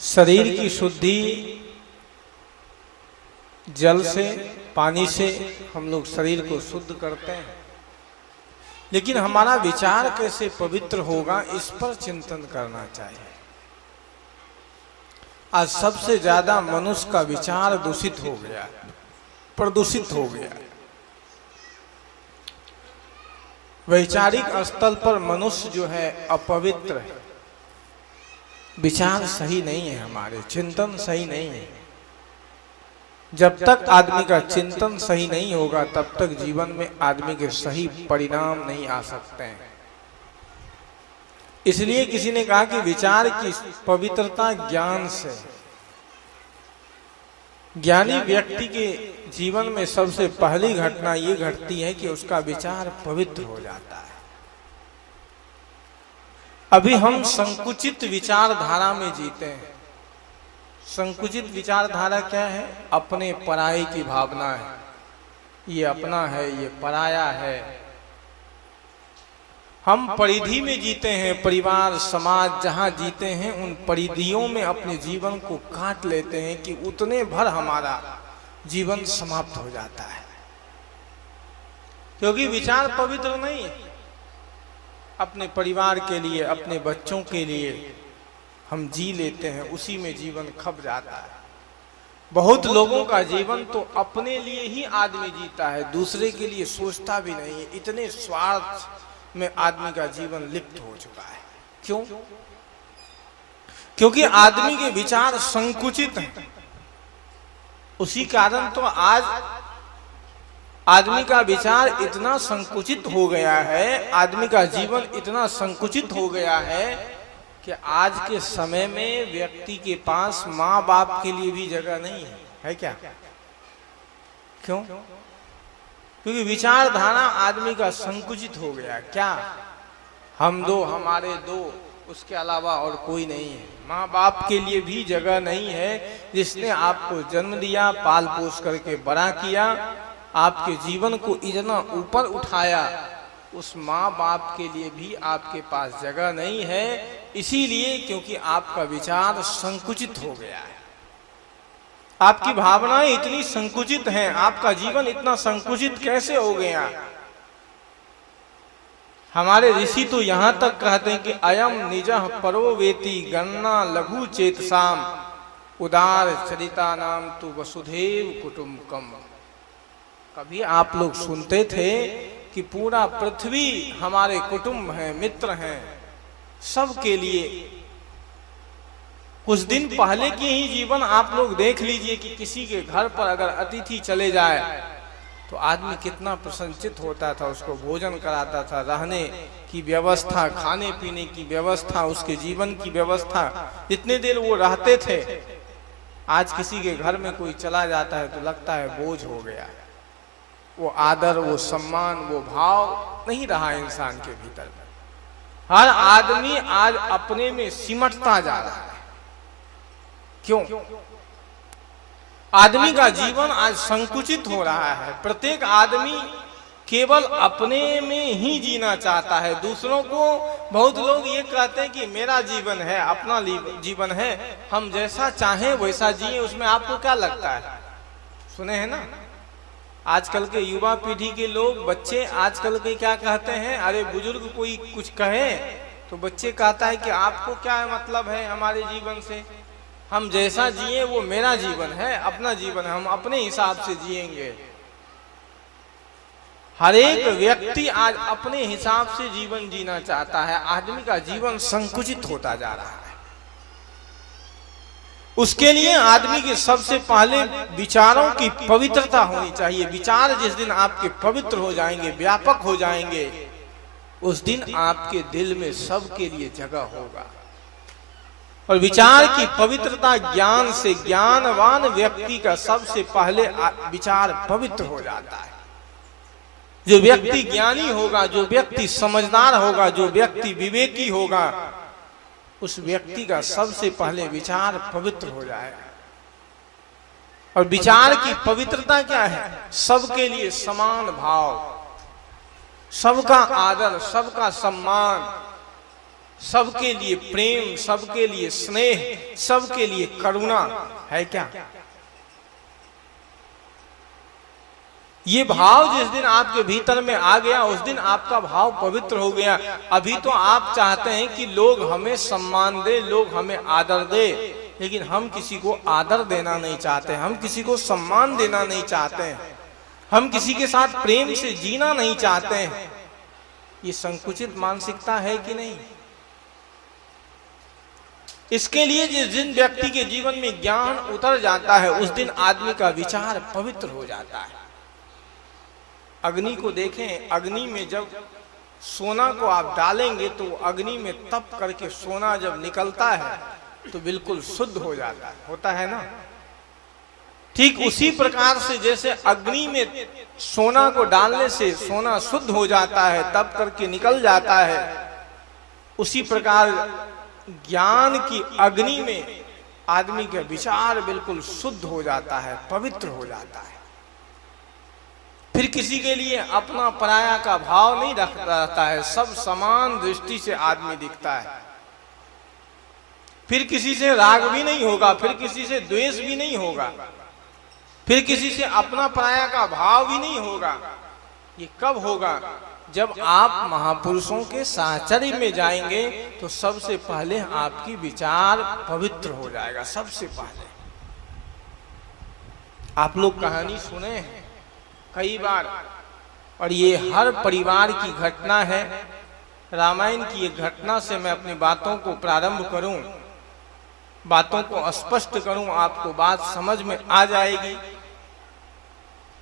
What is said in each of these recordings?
शरीर की शुद्धि जल से, पानी से हम लोग शरीर को शुद्ध करते हैं, लेकिन हमारा विचार कैसे पवित्र होगा इस पर चिंतन करना चाहिए। आज सबसे ज्यादा मनुष्य का विचार दूषित हो गया, प्रदूषित हो गया। वैचारिक स्तर पर मनुष्य जो है अपवित्र है, विचार सही नहीं है, हमारे चिंतन सही नहीं है। जब तक आदमी का चिंतन सही नहीं होगा तब तक जीवन में आदमी के सही परिणाम नहीं आ सकते हैं। इसलिए किसी ने कहा कि विचार की पवित्रता ज्ञान से। ज्ञानी व्यक्ति के जीवन में सबसे पहली घटना ये घटती है कि उसका विचार पवित्र हो जाता है। अभी हम संकुचित विचारधारा में जीते हैं। संकुचित विचारधारा क्या है? अपने पराये की भावना है, ये अपना है, ये पराया है। हम परिधि में जीते हैं, परिवार समाज जहां जीते हैं उन परिधियों में अपने जीवन को काट लेते हैं कि उतने भर हमारा जीवन समाप्त हो जाता है, क्योंकि विचार पवित्र नहीं है। अपने परिवार के लिए, अपने बच्चों के लिए हम जी लेते हैं, उसी में जीवन खप जाता है। बहुत लोगों का जीवन तो अपने लिए ही आदमी जीता है, दूसरे के लिए सोचता भी नहीं है। इतने स्वार्थ में आदमी का जीवन लिप्त हो चुका है। क्यों? क्योंकि आदमी के विचार संकुचित हैं। उसी कारण तो आज आदमी का विचार इतना संकुचित हो गया है, आदमी का जीवन इतना संकुचित हो गया है कि आज के समय में व्यक्ति के पास माँ बाप के लिए भी जगह नहीं है क्या? क्यों? क्योंकि विचारधारा आदमी का संकुचित हो गया। क्या? हम दो, हमारे दो, उसके अलावा और कोई नहीं है। माँ बाप के लिए भी जगह नहीं है, जिसने आपको जन्म दिया, पाल पोस करके बड़ा किया, आपके जीवन को इतना ऊपर उठाया, उस माँ बाप के लिए भी आपके पास जगह नहीं है। इसीलिए क्योंकि आपका विचार संकुचित हो गया है, आपकी भावनाएं इतनी संकुचित हैं, आपका जीवन इतना संकुचित कैसे हो गया? हमारे ऋषि तो यहां तक कहते हैं कि अयम निजः परो वेति गणना लघु चेतसाम उदार चरिता नाम तु वसुधैव कुटुंबकम। कभी आप लोग सुनते थे कि पूरा पृथ्वी हमारे कुटुंब हैं, मित्र हैं, सबके लिए। कुछ दिन पहले की ही जीवन आप लोग देख लीजिए कि किसी के घर पर अगर अतिथि चले जाए तो आदमी कितना प्रसन्नचित होता था, उसको भोजन कराता था, रहने की व्यवस्था, खाने पीने की व्यवस्था, उसके जीवन की व्यवस्था, जितने देर वो रहते थे। आज किसी के घर में कोई चला जाता है तो लगता है बोझ हो गया। वो आदर, वो सम्मान, वो भाव नहीं रहा इंसान के भीतर में। हर आदमी आज अपने में सिमटता जा रहा है। क्यों? आदमी का जीवन आज संकुचित हो रहा है। प्रत्येक आदमी केवल अपने में ही जीना चाहता है। दूसरों को, बहुत लोग ये कहते हैं कि मेरा जीवन है, अपना जीवन है, हम जैसा चाहें वैसा जिए। उसमें आपको क्या लगता है? सुने हैं ना, आजकल के युवा पीढ़ी के लोग, बच्चे आजकल के क्या कहते हैं? अरे बुजुर्ग कोई कुछ कहे तो बच्चे कहता है कि आपको क्या मतलब है हमारे जीवन से? हम जैसा जिए वो मेरा जीवन है, अपना जीवन है, हम अपने हिसाब से जिएंगे। हर एक व्यक्ति आज अपने हिसाब से जीवन जीना चाहता है। आदमी का जीवन संकुचित होता जा रहा है। उसके लिए आदमी के सबसे पहले विचारों की पवित्रता होनी चाहिए। विचार जिस दिन आपके पवित्र हो जाएंगे, व्यापक हो जाएंगे, उस दिन आपके दिल में सबके लिए जगह होगा। और विचार की पवित्रता ज्ञान से, ज्ञानवान व्यक्ति का सबसे पहले विचार पवित्र हो जाता है। जो व्यक्ति ज्ञानी होगा, जो व्यक्ति समझदार होगा, जो व्यक्ति विवेकी होगा, उस व्यक्ति का सबसे पहले विचार पवित्र हो जाएगा। और विचार की पवित्रता क्या है? सबके लिए समान भाव, सबका आदर, सबका सम्मान, सबके लिए प्रेम, सबके लिए स्नेह, सबके लिए करुणा है क्या? ये भाव जिस दिन आपके भीतर में आ गया, उस दिन आपका भाव पवित्र हो गया। अभी तो आप चाहते हैं कि लोग हमें सम्मान दे, लोग हमें आदर दे, लेकिन हम किसी को आदर देना नहीं चाहते, हम किसी को सम्मान देना नहीं चाहते हैं, हम किसी के साथ प्रेम से जीना नहीं चाहते हैं। ये संकुचित मानसिकता है कि नहीं? इसके लिए जिस दिन व्यक्ति के जीवन में ज्ञान उतर जाता है, उस दिन आदमी का विचार पवित्र हो जाता है। अग्नि को देखें, अग्नि में जब सोना को आप डालेंगे तो अग्नि में तप करके सोना जब निकलता है तो बिल्कुल शुद्ध हो जाता है, होता है ना? ठीक उसी प्रकार से जैसे अग्नि में सोना को डालने से सोना शुद्ध हो जाता है, तप करके निकल जाता है, उसी प्रकार ज्ञान की अग्नि में आदमी का विचार बिल्कुल शुद्ध हो जाता है, पवित्र हो जाता है। फिर किसी के लिए अपना पराया का भाव नहीं रहता है, सब समान दृष्टि से आदमी दिखता है। फिर किसी से राग भी नहीं होगा, फिर किसी से द्वेष भी नहीं होगा, फिर किसी से अपना पराया का भाव भी नहीं होगा। ये कब होगा? जब आप महापुरुषों के साहचर्य में जाएंगे तो सबसे पहले आपकी विचार पवित्र हो जाएगा। सबसे पहले आप लोग कहानी सुने हैं कई बार, और ये हर परिवार की घटना है। रामायण की एक घटना से मैं अपनी बातों को प्रारंभ करूं, बातों को स्पष्ट करूं, आपको बात समझ में आ जाएगी।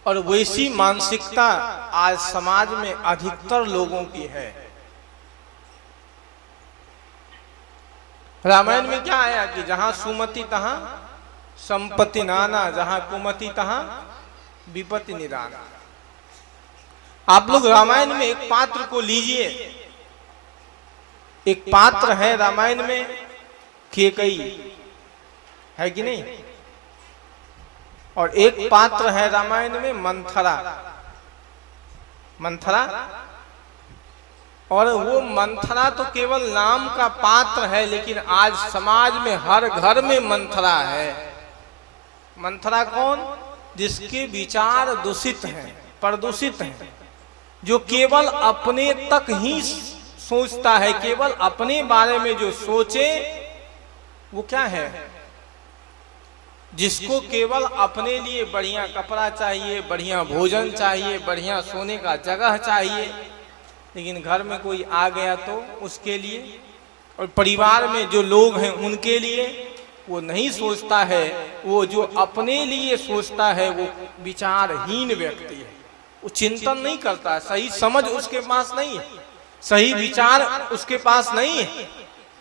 और वैसी मानसिकता आज समाज में अधिकतर लोगों की है। रामायण में क्या आया कि जहां सुमति तहां संपत्ति नाना, जहां कुमति तहां विपत्ति निदाना। आप लोग रामायण में एक पात्र को लीजिए, एक पात्र है रामायण में कैकेयी, है कि नहीं? और एक पात्र है रामायण में मंथरा। मंथरा, और वो मंथरा तो केवल नाम का पात्र है, लेकिन आज समाज में हर घर में मंथरा है। मंथरा कौन? जिसके विचार दूषित हैं, प्रदूषित हैं, जो केवल अपने तक ही सोचता है, केवल अपने बारे में जो सोचे वो क्या है? जिसको केवल अपने लिए बढ़िया कपड़ा चाहिए, बढ़िया भोजन चाहिए, बढ़िया सोने का जगह चाहिए, लेकिन घर में कोई आ गया तो उसके लिए, और परिवार में जो लोग हैं उनके लिए वो नहीं सोचता है। वो जो अपने लिए सोचता है वो विचारहीन व्यक्ति है, वो चिंतन नहीं करता है, सही समझ उसके पास नहीं है, सही विचार उसके पास नहीं है।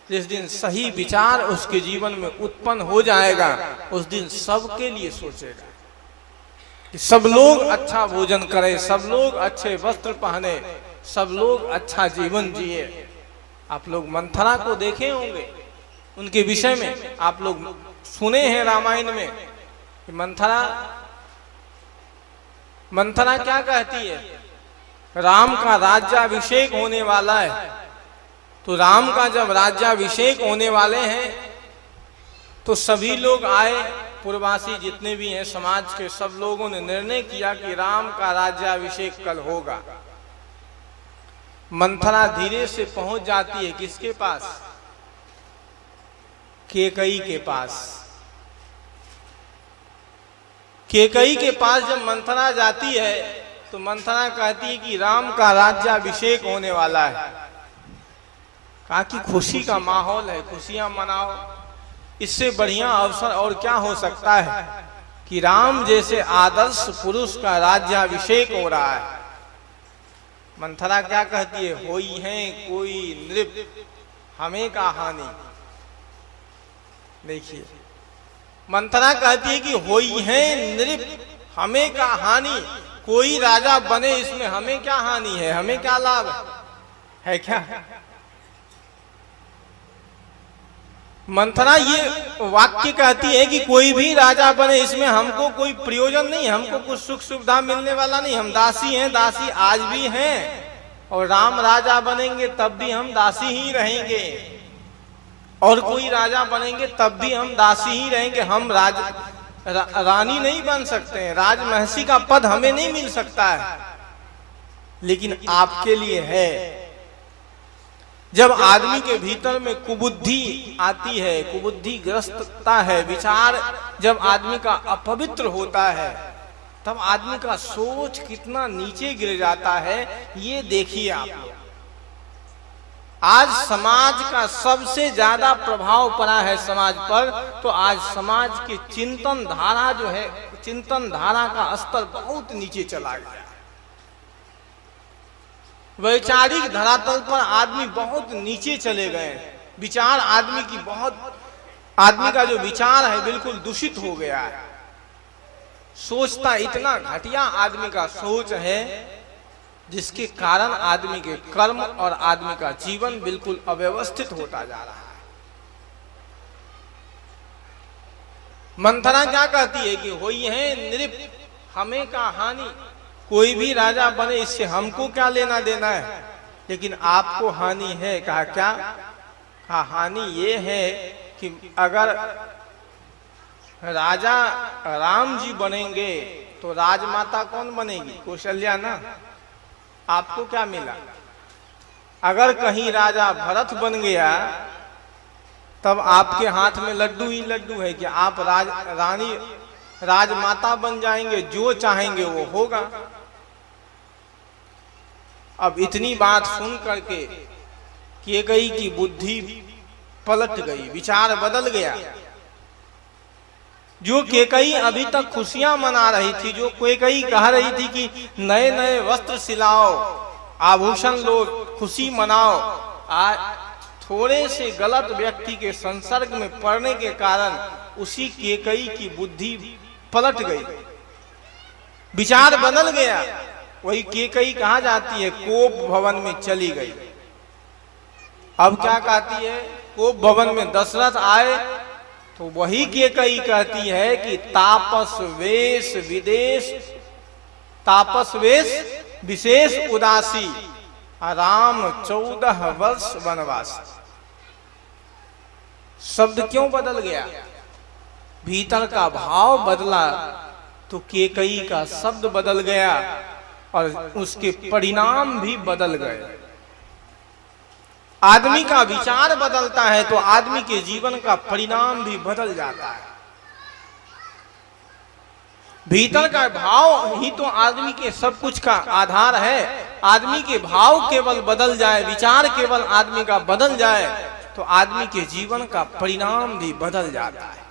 जिस दिन सही विचार उसके जीवन में उत्पन्न हो जाएगा, उस दिन सबके लिए सोचेगा कि सब लोग अच्छा भोजन करें, सब लोग अच्छे वस्त्र पहने, सब लोग अच्छा जीवन जिए। आप लोग मंथरा को देखे होंगे, उनके विषय में आप लोग सुने हैं रामायण में कि मंथरा क्या कहती है? राम का राज्याभिषेक होने वाला है, तो राम का जब राज्याभिषेक होने वाले हैं तो सभी लोग आए, पूर्ववासी जितने भी हैं समाज के, सब लोगों ने निर्णय किया कि राम का राज्याभिषेक कल होगा। मंथरा धीरे से पहुंच जाती है किसके पास? कैकेयी के पास। कैकेयी के पास जब मंथरा जाती है तो मंथरा कहती है कि राम का राज्याभिषेक होने वाला है। कहा कि खुशी का माहौल है, खुशियां मनाओ, इससे बढ़िया अवसर और क्या हो सकता है कि राम जैसे आदर्श पुरुष का राज्याभिषेक हो रहा है। मंथरा क्या कहती है? होई है कोई नृप हमें का हानि। देखिए, मंथरा कहती है कि होई है नृप हमें का हानि, कोई राजा बने इसमें हमें क्या हानि है, हमें क्या लाभ है क्या? मंथरा ये वाक्य कहती है कि कोई भी राजा बने इसमें हमको कोई प्रयोजन नहीं, हमको कुछ सुख सुविधा मिलने वाला नहीं, हम दासी हैं, दासी आज भी हैं, और राम राजा बनेंगे तब भी हम दासी ही रहेंगे। और कोई राजा बनेंगे तब भी हम दासी ही रहेंगे, हम रानी नहीं बन सकते हैं, राजमहर्षि का पद हमें नहीं मिल सकता है। लेकिन आपके लिए है। जब आदमी के भीतर में कुबुद्धि आती है, कुबुद्धि ग्रस्तता है, विचार जब आदमी का अपवित्र होता है, तब आदमी का सोच कितना नीचे गिर जाता है, ये देखिए आप। आज समाज का सबसे ज्यादा प्रभाव पड़ा है समाज पर, तो आज समाज के चिंतन धारा जो है, चिंतन धारा का स्तर बहुत नीचे चला गया। वैचारिक धरातल पर आदमी बहुत नीचे चले गए। विचार आदमी का जो विचार है बिल्कुल दूषित हो गया है। सोचता इतना घटिया आदमी का सोच है, जिसके कारण आदमी के कर्म और आदमी का जीवन बिल्कुल अव्यवस्थित होता जा रहा है। मंथरा क्या कहती है कि होई है नृप हमें का हानि, कोई भी राजा बने इससे हमको क्या लेना देना है, लेकिन आपको हानि है। कहा क्या? कहा हानि ये है कि अगर राजा राम जी बनेंगे तो राजमाता कौन बनेगी? कौशल्या ना। आपको क्या मिला? अगर कहीं राजा भरत बन गया तब आपके हाथ में लड्डू ही लड्डू है कि आप राजमाता बन जाएंगे, जो चाहेंगे वो होगा। अब इतनी बात सुन करके केकई की बुद्धि पलट गई, विचार बदल गया। जो केकई अभी तक खुशियां मना रही थी, जो केकई कह रही थी कि नए नए वस्त्र सिलाओ, आभूषण लो, खुशी मनाओ, आज थोड़े से गलत व्यक्ति के संसर्ग में पड़ने के कारण उसी केकई की बुद्धि पलट गई, विचार बदल गया। वही केकई कहा जाती है कोप भवन में चली गई। अब क्या कहती है? कोप भवन में दशरथ आए तो वही केकई कहती है कि तापस वेश विशेष उदासी, राम 14 वर्ष वनवास। शब्द क्यों बदल गया? भीतर का भाव बदला तो केकई का शब्द बदल गया और उसके परिणाम भी बदल गए। आदमी का विचार बदलता है तो आदमी के जीवन का परिणाम भी बदल जाता है। भीतर का भाव ही तो आदमी के सब कुछ का आधार है। आदमी के भाव केवल बदल जाए, विचार केवल आदमी का बदल जाए तो आदमी के जीवन का परिणाम भी बदल जाता है।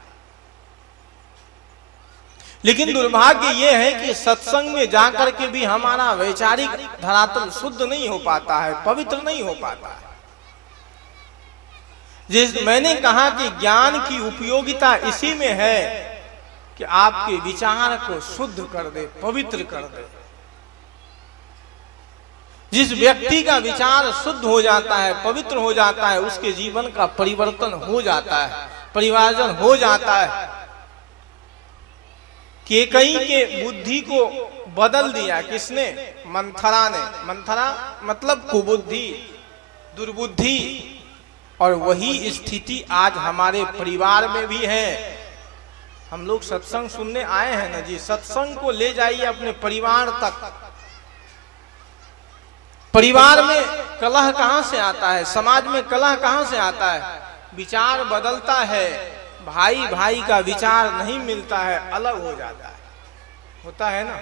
लेकिन दुर्भाग्य यह है कि सत्संग में जाकर के भी हमारा वैचारिक धरातल शुद्ध नहीं हो पाता है, पवित्र नहीं हो पाता है। मैंने कहा कि ज्ञान की उपयोगिता इसी में है कि आपके विचार को शुद्ध कर दे, पवित्र कर दे। जिस व्यक्ति का विचार शुद्ध हो जाता है, पवित्र हो जाता है, उसके जीवन का परिवर्तन हो जाता है, परिवर्तन हो जाता है। केकई के बुद्धि को बदल दिया किसने? मंथरा ने। मंथरा मतलब कुबुद्धि, दुर्बुद्धि। और वही स्थिति आज हमारे परिवार में भी है। हम लोग सत्संग सुनने आए हैं ना जी, सत्संग को ले जाइए अपने परिवार तक। परिवार में कलह कहां से आता है? समाज में कलह कहां से आता है? विचार बदलता है, भाई भाई का विचार नहीं मिलता है, अलग हो जाता है। होता है ना,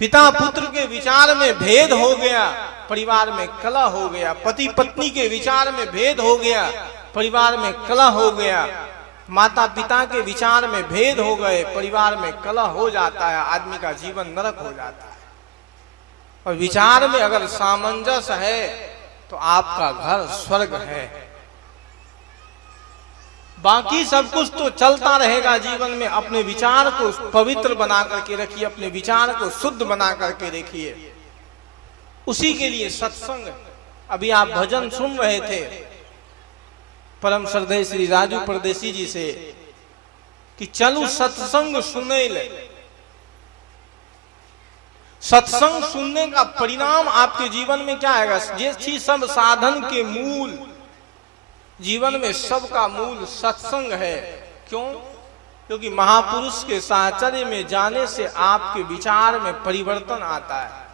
पिता पुत्र के विचार में भेद हो गया, परिवार में कलह हो गया। पति पत्नी के विचार में भेद हो गया, परिवार में कलह हो गया। माता पिता के विचार में भेद हो गए, परिवार में कलह हो जाता है, आदमी का जीवन नरक हो जाता है। और विचार में अगर सामंजस्य है तो आपका घर स्वर्ग है। बाकी सब कुछ तो चलता रहेगा जीवन में। अपने विचार को पवित्र बना करके रखिए, अपने विचार को शुद्ध बना करके रखिए। उसी के लिए सत्संग। अभी आप भजन सुन रहे थे परम श्रद्धेय श्री राजू परदेसी जी से कि चलू सत्संग सुने ले। सत्संग सुनने का परिणाम आपके जीवन में क्या आएगा? ये चीज सब साधन के मूल, जीवन में सबका मूल सत्संग है। क्यों? क्योंकि महापुरुष के साहचर्य में जाने से आपके विचार में परिवर्तन आता है।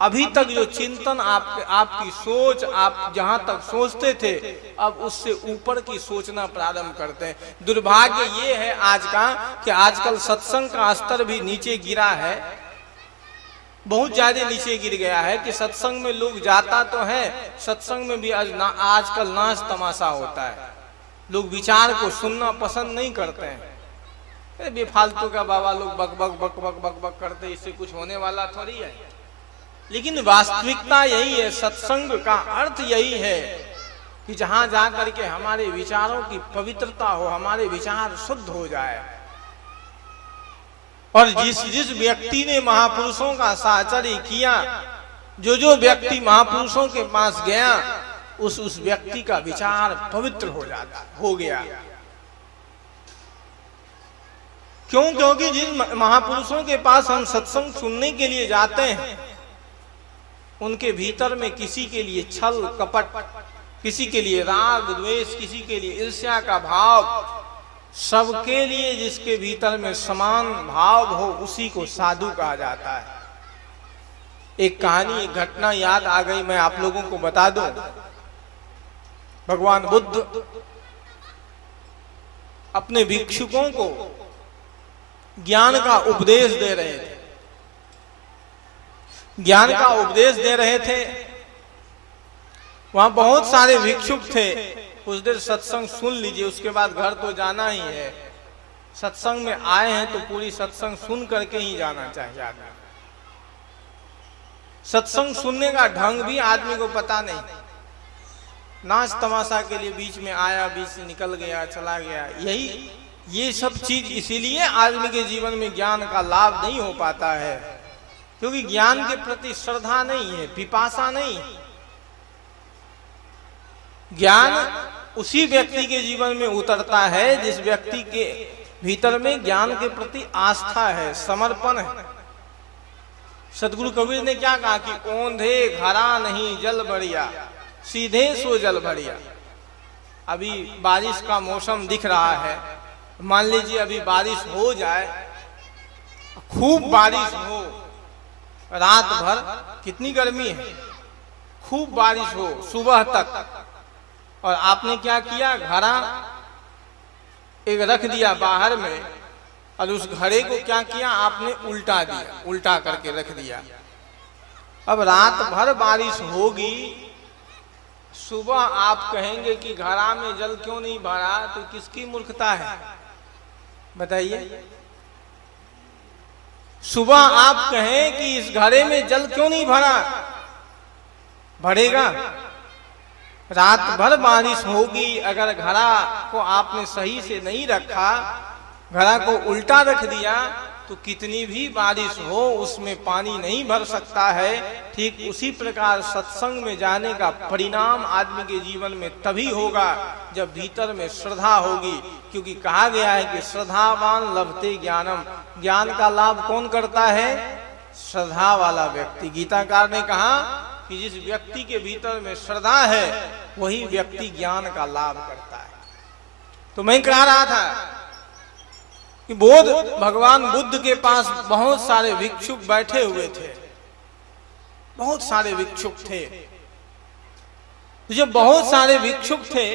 अभी तक जो चिंतन आपकी सोच, आप जहां तक सोचते थे, अब उससे ऊपर की सोचना प्रारंभ करते हैं। दुर्भाग्य ये है आज का कि आजकल सत्संग का स्तर भी नीचे गिरा है, बहुत ज्यादा नीचे गिर गया है कि सत्संग में लोग जाता तो है, सत्संग में भी आजकल नाच तमाशा होता है। लोग विचार को सुनना पसंद नहीं करते हैं। बेफालतू का बाबा लोग बक बक बक बक बक बक करते, इससे कुछ होने वाला थोड़ी है। लेकिन वास्तविकता यही है, सत्संग का अर्थ यही है कि जहां जाकर के हमारे विचारों की पवित्रता हो, हमारे विचार शुद्ध हो जाए। और जिस व्यक्ति ने महापुरुषों का साहचर्य किया, जो व्यक्ति महापुरुषों के पास गया, उस व्यक्ति का विचार पवित्र हो गया। क्यों? क्योंकि जिन महापुरुषों के पास हम सत्संग सुनने के लिए जाते हैं, उनके भीतर में किसी के लिए छल कपट, किसी के लिए राग द्वेष, किसी के लिए ईर्ष्या का भाव, सबके लिए जिसके भीतर में समान भाव हो, उसी को साधु कहा जाता है। एक कहानी, एक घटना याद आ गई, मैं आप लोगों को बता दूं। भगवान बुद्ध अपने भिक्षुकों को ज्ञान का उपदेश दे रहे थे। ज्ञान का उपदेश दे रहे थे। वहां बहुत सारे भिक्षुक थे। कुछ देर सत्संग सुन लीजिए, उसके बाद घर तो जाना ही है। सत्संग में आए हैं तो पूरी सत्संग सुन करके ही जाना चाहिए आदमी। सत्संग सुनने का ढंग भी आदमी को पता नहीं, नाच तमाशा के लिए बीच में आया, बीच से निकल गया, चला गया। ये सब चीज इसीलिए आदमी के जीवन में ज्ञान का लाभ नहीं हो पाता है, क्योंकि ज्ञान के प्रति श्रद्धा नहीं है, पिपासा नहीं। ज्ञान उसी व्यक्ति के जीवन में उतरता है जिस व्यक्ति के भीतर में ज्ञान के प्रति आस्था है, समर्पण है। सदगुरु कबीर ने क्या कहा कि ओंधे घरा नहीं जल बढ़िया, सीधे सो जल भरिया। अभी बारिश का मौसम दिख रहा है, मान लीजिए अभी बारिश हो जाए, खूब बारिश हो, रात भर कितनी गर्मी है, खूब बारिश हो सुबह तक, और आपने क्या किया, घड़ा एक रख दिया बाहर में, और उस घड़े को क्या किया आपने, उल्टा दिया, उल्टा करके रख दिया। अब रात भर बारिश होगी, सुबह आप कहेंगे कि घड़ा में जल क्यों नहीं भरा, तो किसकी मूर्खता है बताइए। सुबह आप कहें कि इस घड़े में जल क्यों नहीं भरा, भरेगा। रात भर बारिश होगी, अगर घड़ा को आपने सही से नहीं रखा, घड़ा को उल्टा रख दिया, तो कितनी भी बारिश हो उसमें पानी नहीं भर सकता है। ठीक उसी प्रकार सत्संग में जाने का परिणाम आदमी के जीवन में तभी होगा जब भीतर में श्रद्धा होगी, क्योंकि कहा गया है कि श्रद्धावान लभते ज्ञानम। ज्ञान का लाभ कौन करता है? श्रद्धा वाला व्यक्ति। गीताकार ने कहा कि जिस व्यक्ति के भीतर में श्रद्धा है वही व्यक्ति ज्ञान का लाभ करता है। तो मैं कह रहा था कि भगवान बुद्ध के पास बहुत सारे भिक्षुक बैठे हुए थे, बहुत सारे भिक्षुक थे। तो जब बहुत सारे भिक्षुक थे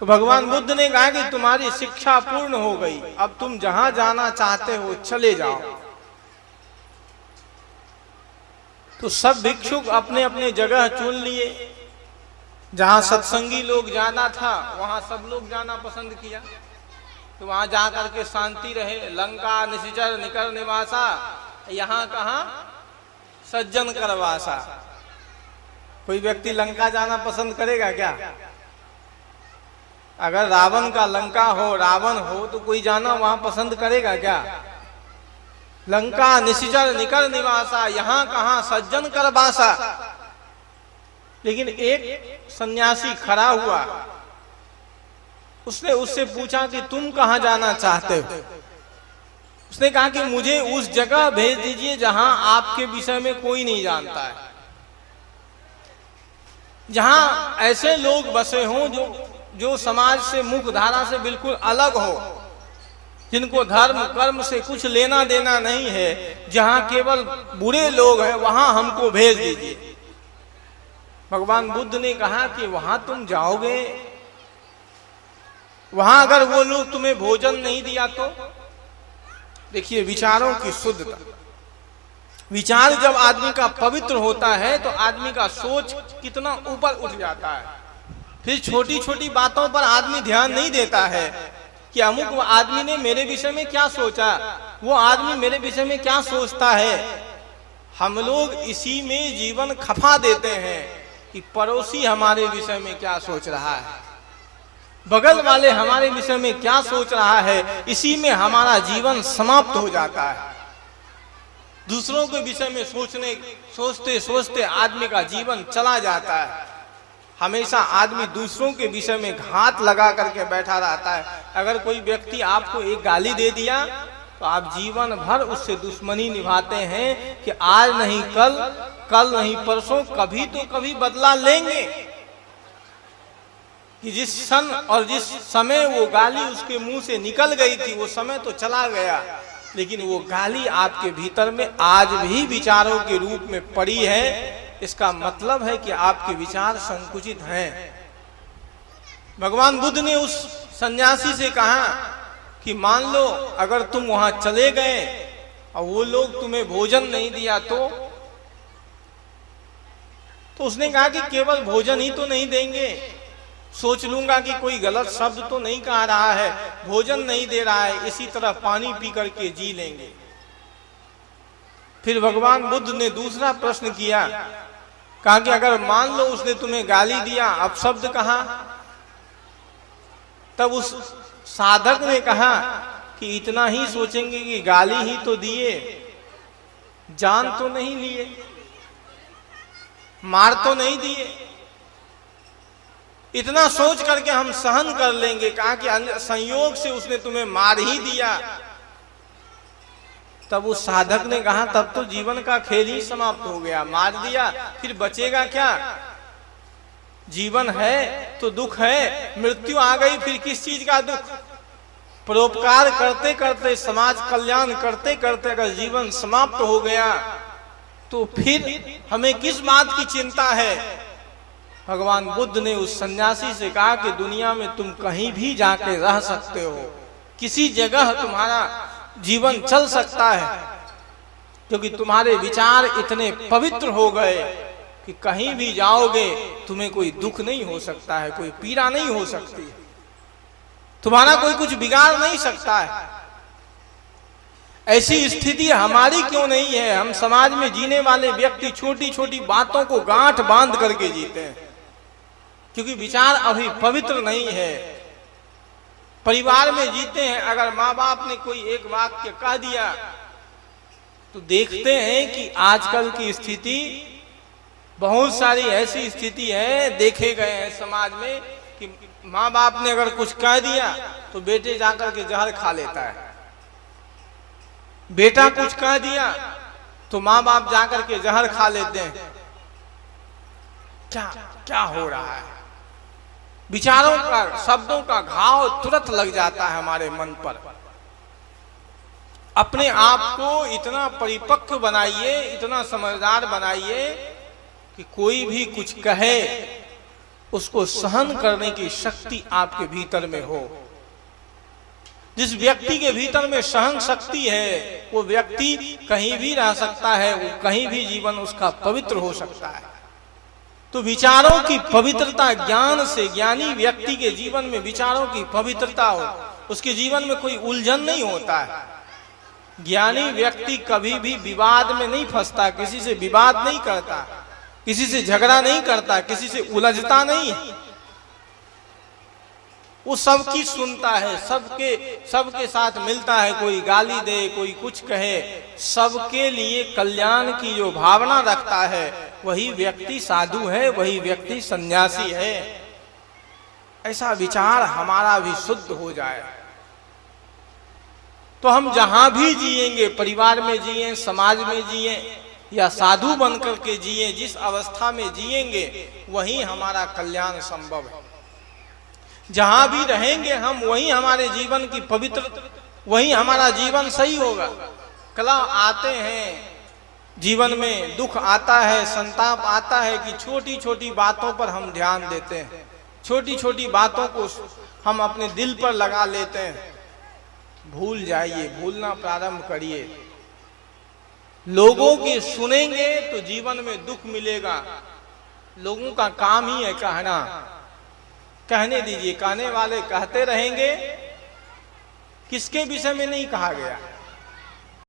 तो भगवान बुद्ध ने कहा कि तुम्हारी शिक्षा पूर्ण हो गई, अब तुम जहां जाना चाहते हो चले जाओ। तो सब भिक्षुक अपने अपने जगह चुन लिए। जहां सत्संगी लोग ज्यादा था वहां सब लोग जाना पसंद किया, तो वहां जाकर के शांति रहे। लंका निशिचर निकर निवासा, यहाँ कहा सज्जन करवासा। कोई व्यक्ति लंका जाना पसंद करेगा क्या? अगर रावण का लंका हो, रावण हो, तो कोई जाना वहां पसंद करेगा क्या? लंका निशिचर निकर निवासा, यहाँ कहा सज्जन करवासा। लेकिन एक सन्यासी खड़ा हुआ, उसने उससे पूछा कि तुम कहां जाना चाहते हो? उसने कहा कि मुझे उस जगह भेज दीजिए जहां आपके विषय में कोई नहीं जानता है। जहां ऐसे लोग बसे हों जो समाज से मुख्य धारा से बिल्कुल अलग हो, जिनको धर्म कर्म से कुछ लेना देना नहीं है, जहां केवल बुरे लोग हैं, वहां हमको भेज दीजिए। भगवान बुद्ध ने कहा कि वहां तुम जाओगे, वहां अगर वो लोग तुम्हें भोजन नहीं दिया तो? देखिए विचारों की शुद्धता, विचार जब आदमी का पवित्र होता है तो आदमी का सोच कितना ऊपर उठ जाता है। फिर छोटी छोटी बातों पर आदमी ध्यान नहीं देता है कि अमुक आदमी ने मेरे विषय में क्या सोचा, वो आदमी मेरे विषय में क्या सोचता है। हम लोग इसी में जीवन खपा देते हैं कि पड़ोसी हमारे विषय में क्या सोच रहा है, बगल वाले हमारे विषय में क्या सोच रहा है, इसी में हमारा जीवन समाप्त हो जाता है। दूसरों के विषय में सोचते सोचते आदमी का जीवन चला जाता है। हमेशा आदमी दूसरों के विषय में घात लगा करके बैठा रहता है। अगर कोई व्यक्ति आपको एक गाली दे दिया तो आप जीवन भर उससे दुश्मनी निभाते हैं कि आज नहीं कल, कल नहीं परसों, कभी तो कभी बदला लेंगे। कि जिस क्षण और जिस समय वो गाली उसके मुंह से निकल गई थी वो समय तो चला गया, लेकिन वो गाली आपके भीतर में आज भी विचारों के रूप में पड़ी है। इसका मतलब है कि आपके विचार संकुचित हैं। भगवान बुद्ध ने उस सन्यासी से कहा कि मान लो अगर तुम वहां चले गए और वो लोग तुम्हें भोजन नहीं दिया तो उसने कहा कि केवल भोजन ही तो नहीं देंगे, सोच लूंगा कि कोई गलत शब्द तो नहीं कह रहा है, भोजन नहीं दे रहा है, इसी तरह पानी पी करके जी लेंगे। फिर भगवान बुद्ध ने दूसरा प्रश्न किया, कहा कि अगर मान लो उसने तुम्हें गाली दिया, अपशब्द कहा, तब उस साधक ने कहा कि इतना ही सोचेंगे कि गाली ही तो दिए, जान तो नहीं लिए, मार तो नहीं दिए, इतना सोच करके हम सहन कर लेंगे। कहा कि संयोग से उसने तुम्हें मार ही दिया। तब उस साधक ने कहा तब तो जीवन का खेल ही समाप्त हो गया, मार दिया फिर बचेगा क्या? जीवन है तो दुख है, मृत्यु आ गई फिर किस चीज का दुख? परोपकार करते करते, समाज कल्याण करते करते अगर जीवन समाप्त हो गया तो फिर हमें किस बात की चिंता है? भगवान बुद्ध ने उस सन्यासी से कहा कि दुनिया में तुम कहीं भी जाके रह सकते हो, किसी जगह तुम्हारा जीवन चल सकता है, क्योंकि तुम्हारे विचार इतने पवित्र हो गए कि कहीं भी जाओगे तुम्हें कोई दुख नहीं हो सकता है, कोई पीड़ा नहीं हो सकती है, तुम्हारा कोई कुछ बिगाड़ नहीं सकता है। ऐसी स्थिति हमारी क्यों नहीं है? हम समाज में जीने वाले व्यक्ति छोटी छोटी बातों को गांठ बांध करके जीते हैं, क्योंकि विचार अभी पवित्र नहीं है। परिवार में जीते हैं, अगर माँ बाप ने कोई एक वाक्य कह दिया तो देखते हैं कि आजकल की स्थिति, बहुत सारी ऐसी स्थिति है, देखे गए हैं समाज में कि माँ बाप ने अगर कुछ कह दिया तो बेटे जाकर के जहर खा लेता है, बेटा कुछ कह दिया तो माँ बाप जाकर के जहर खा लेते हैं। क्या क्या हो रहा है? विचारों का, शब्दों का घाव तुरंत लग जाता है हमारे मन पर। अपने आप को इतना परिपक्व बनाइए, इतना समझदार बनाइए कि कोई भी कुछ कहे उसको सहन करने की शक्ति आपके भीतर में हो। जिस व्यक्ति के भीतर में सहन शक्ति है वो व्यक्ति कहीं भी रह सकता है, वो कहीं भी जीवन उसका पवित्र हो सकता है। तो विचारों की पवित्रता, ज्ञान से, ज्ञानी व्यक्ति के जीवन में विचारों की पवित्रता हो, उसके जीवन में कोई उलझन नहीं होता है। ज्ञानी व्यक्ति कभी भी विवाद में नहीं फंसता, किसी से विवाद नहीं करता, किसी से झगड़ा नहीं करता, किसी से उलझता नहीं है। वो सबकी सुनता है, सबके साथ मिलता है, कोई गाली दे, कोई कुछ कहे, सबके लिए कल्याण की जो भावना रखता है वही व्यक्ति साधु है, वही व्यक्ति सन्यासी है। ऐसा विचार हमारा भी शुद्ध हो जाए तो हम जहां भी जिएंगे, परिवार में जिए, समाज में जिए, या साधु बनकर के जिए, जिस अवस्था में जिएंगे वही हमारा कल्याण संभव है। जहां भी रहेंगे हम वही हमारे जीवन की पवित्र, वही हमारा जीवन सही होगा। कला आते हैं जीवन में, दुख आता है, संताप आता है कि छोटी छोटी बातों पर हम ध्यान देते हैं, छोटी छोटी बातों को हम अपने दिल पर लगा लेते हैं। भूल जाइए, भूलना प्रारंभ करिए। लोगों की सुनेंगे तो जीवन में दुख मिलेगा। लोगों का काम ही है कहना, कहने दीजिए, कहने वाले कहते रहेंगे। किसके विषय में नहीं कहा गया,